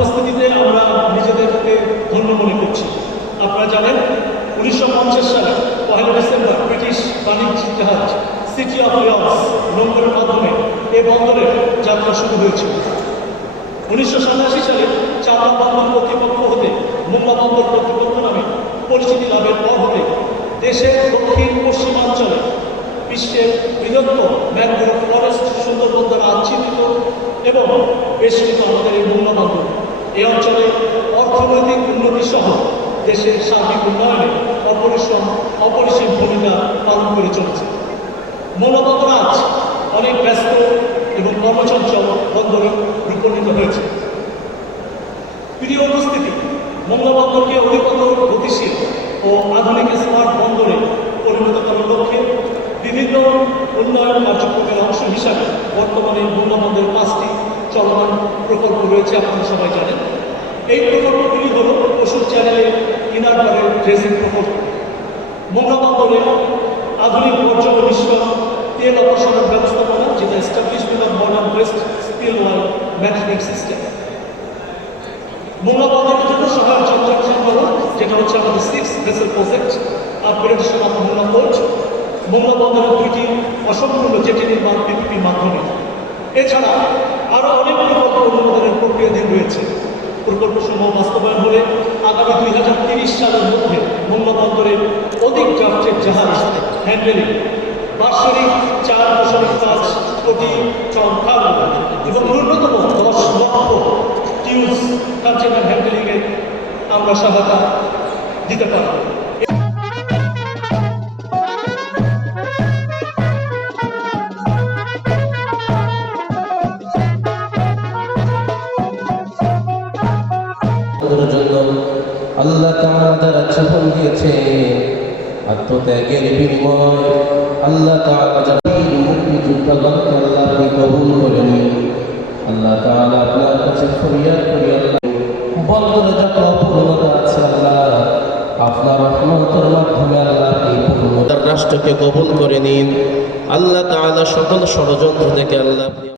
অবস্থিতিতে আমরা নিজেদেরকে ধন্য মনে করছি। আপনারা জানেন, উনিশশো পঞ্চাশ সালে পহেলা ডিসেম্বর ব্রিটিশ বাণিজ্যিক জাহাজ সিটি অফ লস নোংরের মাধ্যমে এ বন্দরে যাত্রা শুরু হয়েছিল। উনিশশো সাতাশি সালে চাপা বন্দর কর্তৃপক্ষ হতে মুম্বা বন্দর কর্তৃপক্ষ নামে পরিচিতি লাভের পর হতে দেশের দক্ষিণ পশ্চিমাঞ্চলে বিশ্বের বৃহত্তম ম্যানগ্রোভ ফরেস্ট সুন্দরবন দ্বারা আচ্ছাদিত এবং বেশ কিছু এই অঞ্চলে অর্থনৈতিক উন্নতি সহ দেশের সার্বিক উন্নয়নে অপরিসম অপরিসীম ভূমিকা পালন করে চলেছে। মৌলবন্দর আজ অনেক ব্যস্ত এবং কর্মচঞ্চল বন্দরে রূপান্তরিত হয়েছে। প্রিয় উপস্থিতি মঙ্গলবন্দরকে অধিকতর গতিশীল ও আধুনিক স্মার্ট বন্দরে পরিণত করার লক্ষ্যে বিভিন্ন উন্নয়ন কার্যক্রমের অংশ হিসাবে বর্তমানে মঙ্গলবন্দরের পাঁচটি চলমান প্রকল্প রয়েছে, আপনারা সবাই জানেন। এই প্রকল্পগুলি হল ওষুধ চ্যানেলে ইনারবারের ড্রেসিং প্রকল্প মঙ্গলবন্দরে আধুনিক বর্জ্য পরিষ্কার তেল অপসারণ ব্যবস্থাপনা, যেটা establishment of modern waste steel wall management system মঙ্গলবন্দরের জন্য সহায়ক যন্ত্রাংশ হলো যেটা হচ্ছে আমাদের six vessel project upgradation of Mongla port দুইটি অসম্পূর্ণ জেটি নির্মাণ পিপিপির মাধ্যমে। এছাড়া আরও অনেক প্রকল্প অনুমোদনের প্রক্রিয়াধীন রয়েছে। প্রকল্পসমূহ বাস্তবায়ন হলে আগামী দুই হাজার তিরিশ সালের মধ্যে মোংলা বন্দরের অধিক ড্রাফটের জাহাজ হ্যান্ডেলিং বাৎসরিক চার দশমিক পাঁচ কোটি এবং ন্যূনতম দশ লক্ষ টিউজ হ্যান্ডেলিংয়ে আমরা সহায়তা দিতে পারব। আমাদের জন্য আল্লাহ তাআলা যারা জীবন দিয়েছে, আত্মত্যাগের বিনিময় আল্লাহ আল্লাহ আপনি কবুল আল্লাহ আপনার কাছে আল্লাহ আল্লাহ আপনার মাধ্যমে রাষ্ট্রকে কবুল করে নিন। আল্লাহ তাআলা সকল ষড়যন্ত্র থেকে আল্লাহ